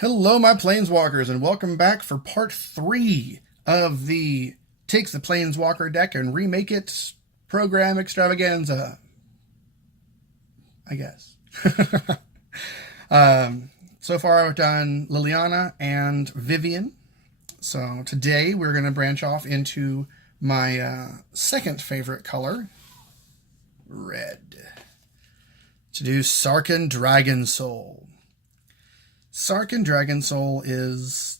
Hello, my Planeswalkers, and welcome back for part 3 of the Take the Planeswalker deck and Remake It program extravaganza, I guess. So far I've done Liliana and Vivian. So today we're going to branch off into my second favorite color, red, to do Sarkhan Dragonsoul. Sarkhan Dragonsoul is,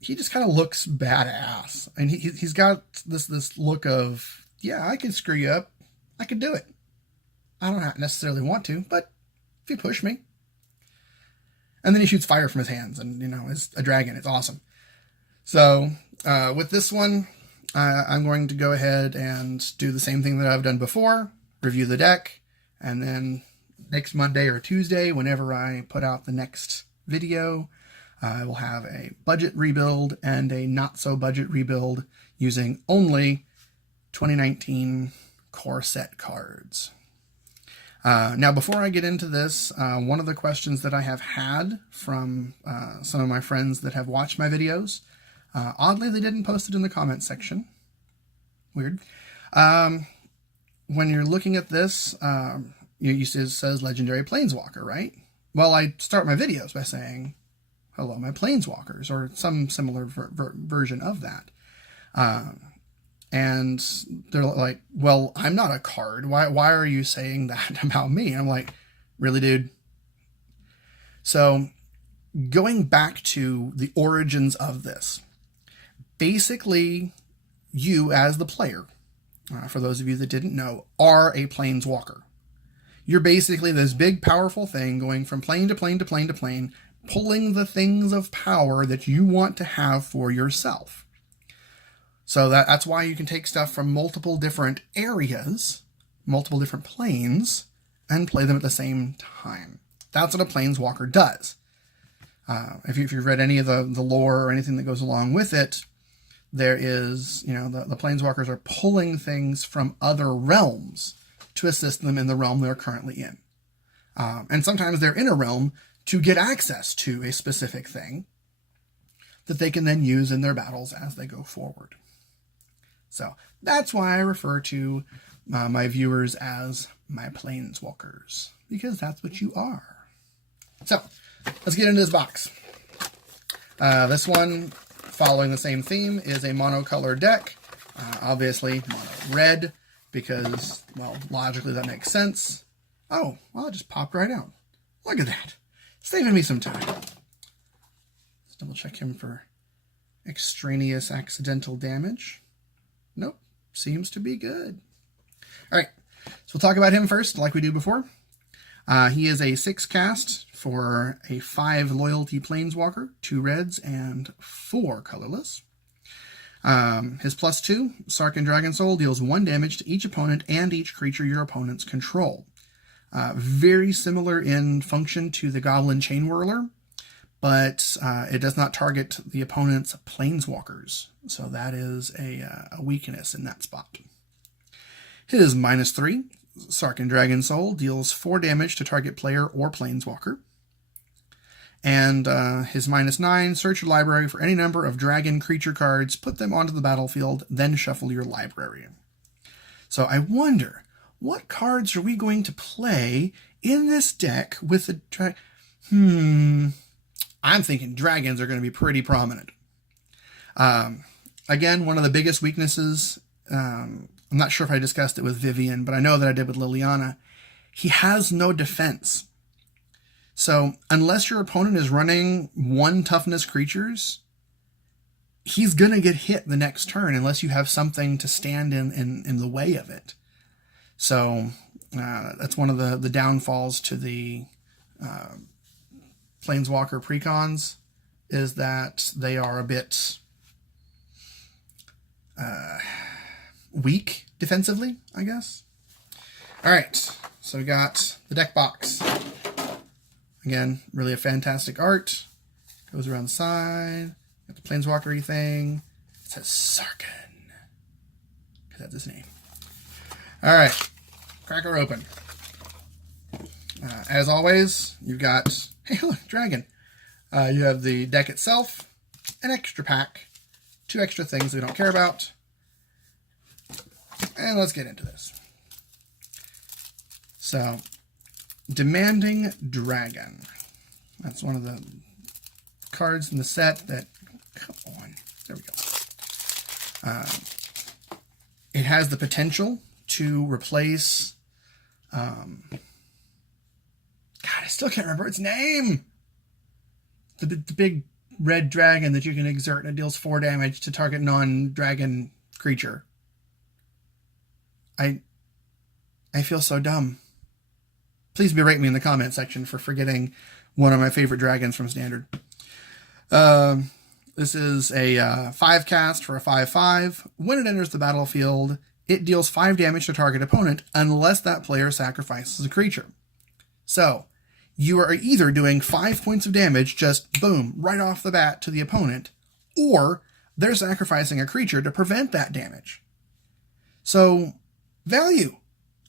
he just kind of looks badass. And he's got this look of, yeah, I can screw you up. I can do it. I don't necessarily want to, but if you push me. And then he shoots fire from his hands and, you know, is a dragon. It's awesome. So with this one, I'm going to go ahead and do the same thing that I've done before, review the deck, and then next Monday or Tuesday, whenever I put out the next video, I will have a budget rebuild and a not so budget rebuild using only 2019 core set cards. Now, before I get into this, one of the questions that I have had from some of my friends that have watched my videos, oddly they didn't post it in the comments section. Weird. When you're looking at this, you see it says Legendary Planeswalker, right? Well, I start my videos by saying, hello, my Planeswalkers, or some similar version of that. And they're like, well, I'm not a card. Why are you saying that about me? And I'm like, really, dude? So going back to the origins of this, basically you as the player, for those of you that didn't know, are a Planeswalker. You're basically this big, powerful thing going from plane to plane to plane to plane, pulling the things of power that you want to have for yourself. So that's why you can take stuff from multiple different areas, multiple different planes, and play them at the same time. That's what a Planeswalker does. If you've read any of the lore or anything that goes along with it, there is, you know, the Planeswalkers are pulling things from other realms to assist them in the realm they're currently in. And sometimes they're in a realm to get access to a specific thing that they can then use in their battles as they go forward. So that's why I refer to my viewers as my Planeswalkers, because that's what you are. So let's get into this box. This one, following the same theme, is a monocolor deck. Obviously mono red, because, well, logically that makes sense. Oh, well, it just popped right out. Look at that. Saving me some time. Let's double check him for extraneous accidental damage. Nope. Seems to be good. All right. So we'll talk about him first, like we do before. He is a 6 cast for a 5 loyalty Planeswalker, 2 reds, and 4 colorless. His +2, Sarkhan Dragonsoul, deals 1 damage to each opponent and each creature your opponents control. Very similar in function to the Goblin Chain Whirler, but it does not target the opponent's Planeswalkers, so that is a weakness in that spot. His -3, Sarkhan Dragonsoul, deals 4 damage to target player or Planeswalker. And his -9, search your library for any number of dragon creature cards, put them onto the battlefield, then shuffle your library. So I wonder, what cards are we going to play in this deck with the I'm thinking dragons are going to be pretty prominent. Again, one of the biggest weaknesses, I'm not sure if I discussed it with Vivian, but I know that I did with Liliana, he has no defense. So unless your opponent is running 1 toughness creatures, he's going to get hit the next turn unless you have something to stand in the way of it. So that's one of the downfalls to the Planeswalker precons, is that they are a bit weak defensively, I guess. All right, so we got the deck box. Again, really a fantastic art. Goes around the side. Got the Planeswalker-y thing. It says Sarkhan, because that's his name. All right, crack her open. As always, you've got, hey look, dragon. You have the deck itself, an extra pack, 2 extra things we don't care about. And let's get into this. So, Demanding Dragon. That's one of the cards in the set that... Come on. There we go. It has the potential to replace... God, I still can't remember its name! The big red dragon that you can exert and it deals 4 damage to target non-dragon creature. I feel so dumb. Please berate me in the comment section for forgetting one of my favorite dragons from Standard. This is a 5 cast for a 5/5. When it enters the battlefield, it deals 5 damage to target opponent unless that player sacrifices a creature. So, you are either doing 5 points of damage, just boom, right off the bat to the opponent, or they're sacrificing a creature to prevent that damage. So, value.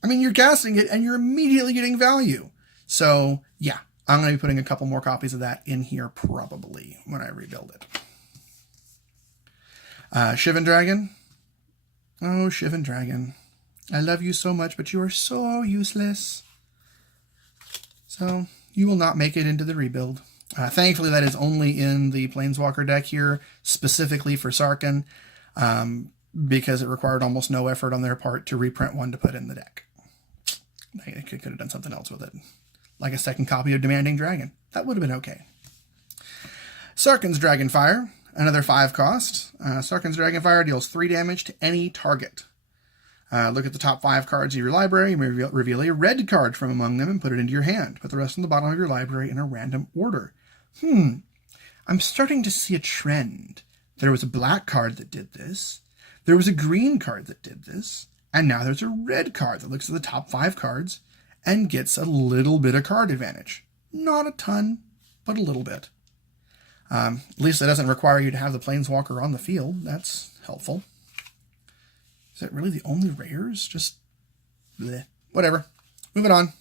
I mean, you're casting it and you're immediately getting value. So, yeah, I'm going to be putting a couple more copies of that in here probably when I rebuild it. Shivan Dragon. Oh, Shivan Dragon. I love you so much, but you are so useless. So, you will not make it into the rebuild. Thankfully, that is only in the Planeswalker deck here, specifically for Sarkhan, because it required almost no effort on their part to reprint one to put in the deck. They could have done something else with it, like a second copy of Demanding Dragon. That would have been okay. Sarkhan's Dragonfire, another 5 cost. Sarkhan's Dragonfire deals 3 damage to any target. Look at the top 5 cards of your library. You may reveal a red card from among them and put it into your hand. Put the rest on the bottom of your library in a random order. I'm starting to see a trend. There was a black card that did this. There was a green card that did this. And now there's a red card that looks at the top 5 cards and gets a little bit of card advantage. Not a ton, but a little bit. At least it doesn't require you to have the Planeswalker on the field. That's helpful. Is that really the only rares? Just bleh. Whatever. Moving on.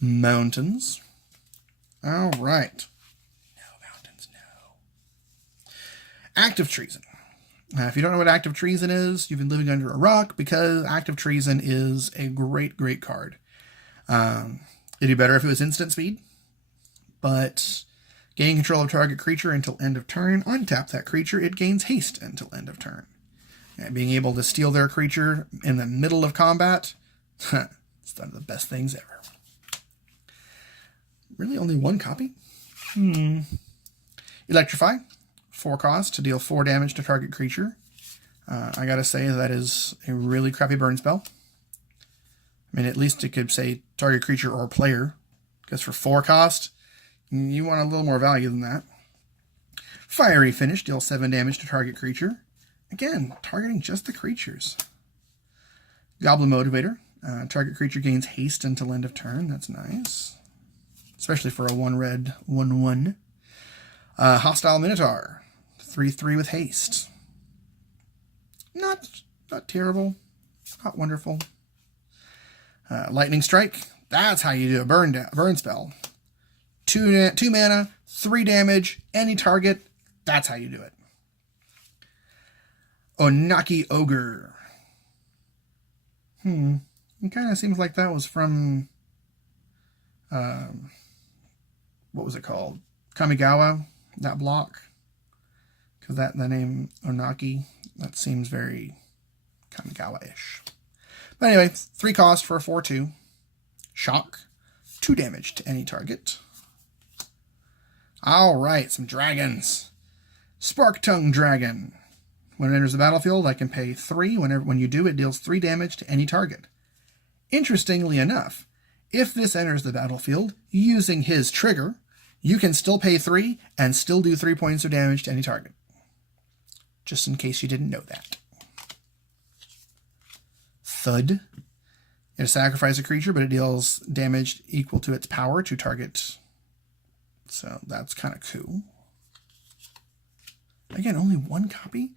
Mountains. All right. No, mountains, no. Active Treason. If you don't know what Active Treason is, you've been living under a rock, because Active Treason is a great, great card. It'd be better if it was instant speed, but gaining control of target creature until end of turn. Untap that creature, it gains haste until end of turn. And being able to steal their creature in the middle of combat, it's one of the best things ever. Really only 1 copy? Electrify. 4 cost to deal 4 damage to target creature. I gotta say that is a really crappy burn spell. I mean, at least it could say target creature or player, because for 4 cost, you want a little more value than that. Fiery Finish, deal 7 damage to target creature. Again, targeting just the creatures. Goblin Motivator. Target creature gains haste until end of turn. That's nice. Especially for a 1-red 1/1. Hostile Minotaur. 3/3 with haste. Not terrible. Not wonderful. Lightning Strike. That's how you do a burn spell. 2 mana, 3 damage, any target. That's how you do it. Onaki Ogre. It kind of seems like that was from... what was it called? Kamigawa, that block. Because the name Onaki, that seems very Kamigawa-ish. But anyway, 3 cost for a 4/2. Shock. 2 damage to any target. Alright, some dragons. Spark-Tongue Dragon. When it enters the battlefield, I can pay 3. When you do, it deals 3 damage to any target. Interestingly enough, if this enters the battlefield using his trigger, you can still pay 3 and still do 3 points of damage to any target. Just in case you didn't know that. Thud. It sacrifices a creature, but it deals damage equal to its power to target. So that's kind of cool. Again, only 1 copy?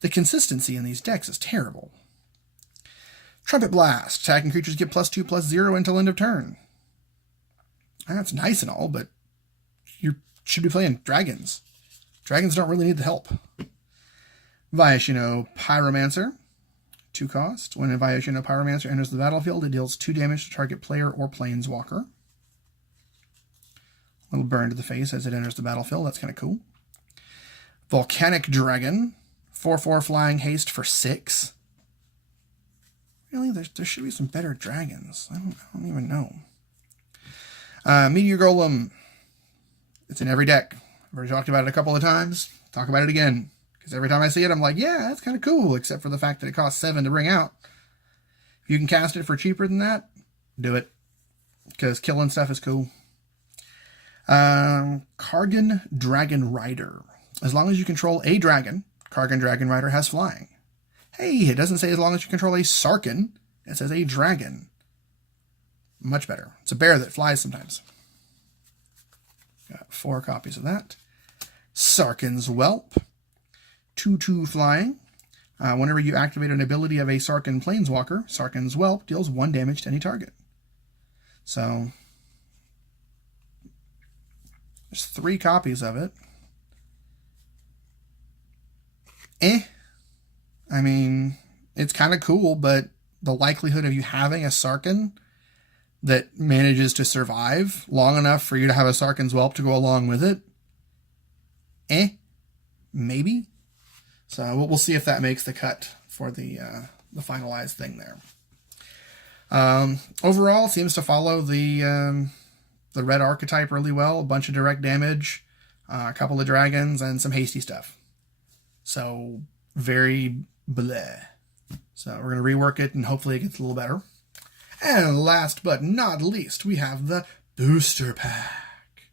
The consistency in these decks is terrible. Trumpet Blast. Attacking creatures get +2/+0 until end of turn. That's nice and all, but you should be playing dragons. Dragons don't really need the help. Viashino Pyromancer. 2 cost. When a Viashino Pyromancer enters the battlefield, it deals 2 damage to target player or planeswalker. A little burn to the face as it enters the battlefield. That's kind of cool. Volcanic Dragon. 4/4 flying haste for 6. Really? There should be some better dragons. I don't even know. Meteor Golem. It's in every deck. I've already talked about it a couple of times. Talk about it again. Because every time I see it, I'm like, yeah, that's kind of cool, except for the fact that it costs 7 to bring out. If you can cast it for cheaper than that, do it. Because killing stuff is cool. Kargan Dragon Rider. As long as you control a dragon, Kargan Dragon Rider has flying. Hey, it doesn't say as long as you control a Sarkhan. It says a dragon. Much better. It's a bear that flies sometimes. Got 4 copies of that. Sarkhan's Whelp. 2/2 flying. Whenever you activate an ability of a Sarkhan Planeswalker, Sarkhan's Whelp deals 1 damage to any target. So, there's 3 copies of it. I mean, it's kind of cool, but the likelihood of you having a Sarkhan that manages to survive long enough for you to have a Sarkhan's Whelp to go along with it, maybe. So we'll see if that makes the cut for the finalized thing there. Overall, it seems to follow the red archetype really well. A bunch of direct damage, a couple of dragons, and some hasty stuff. So very bleh. So we're going to rework it, and hopefully it gets a little better. And last but not least, we have the booster pack.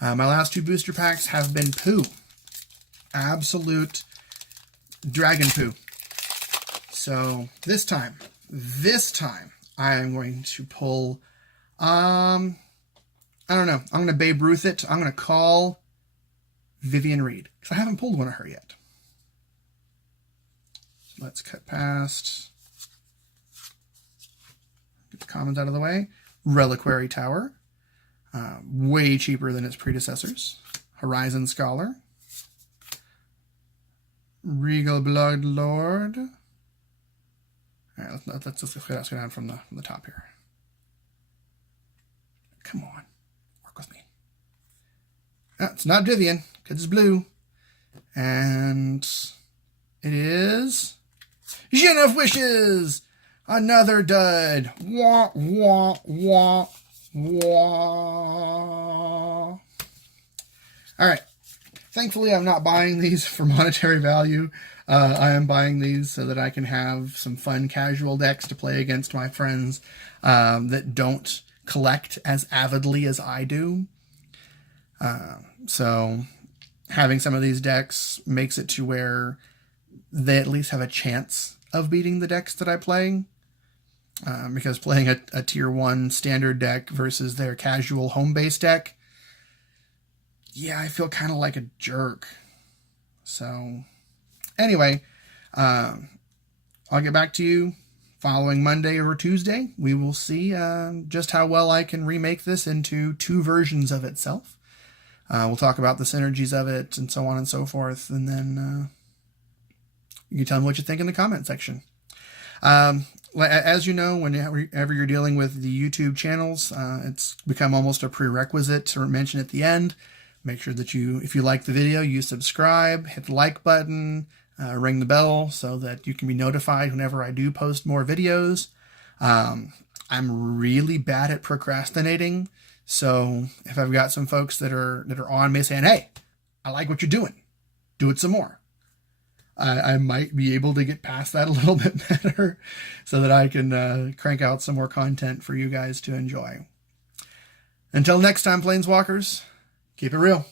My last 2 booster packs have been poo. Absolute dragon poo. So this time, I am going to pull, I don't know. I'm going to Babe Ruth it. I'm going to call Vivian Reed, because I haven't pulled one of her yet. Let's cut past. Get the commons out of the way. Reliquary Tower. Way cheaper than its predecessors. Horizon Scholar. Regal Bloodlord. Alright, let's go down from the top here. Come on. Work with me. It's not Vivian, because it's blue. And it is Djinn of Wishes! Another dud. Wah, wah, wah, wah. Alright. Thankfully, I'm not buying these for monetary value. I am buying these so that I can have some fun casual decks to play against my friends that don't collect as avidly as I do. So having some of these decks makes it to where they at least have a chance of beating the decks that I play. Because playing a tier 1 standard deck versus their casual home-based deck, yeah, I feel kind of like a jerk. So, anyway, I'll get back to you following Monday or Tuesday. We will see just how well I can remake this into 2 versions of itself. We'll talk about the synergies of it and so on and so forth, and then you can tell me what you think in the comment section. As you know, whenever you're dealing with the YouTube channels, it's become almost a prerequisite to mention at the end. Make sure that if you like the video, you subscribe, hit the like button, ring the bell so that you can be notified whenever I do post more videos. I'm really bad at procrastinating, so if I've got some folks that are on me saying, "Hey, I like what you're doing, do it some more," I might be able to get past that a little bit better so that I can crank out some more content for you guys to enjoy. Until next time, Planeswalkers, keep it real.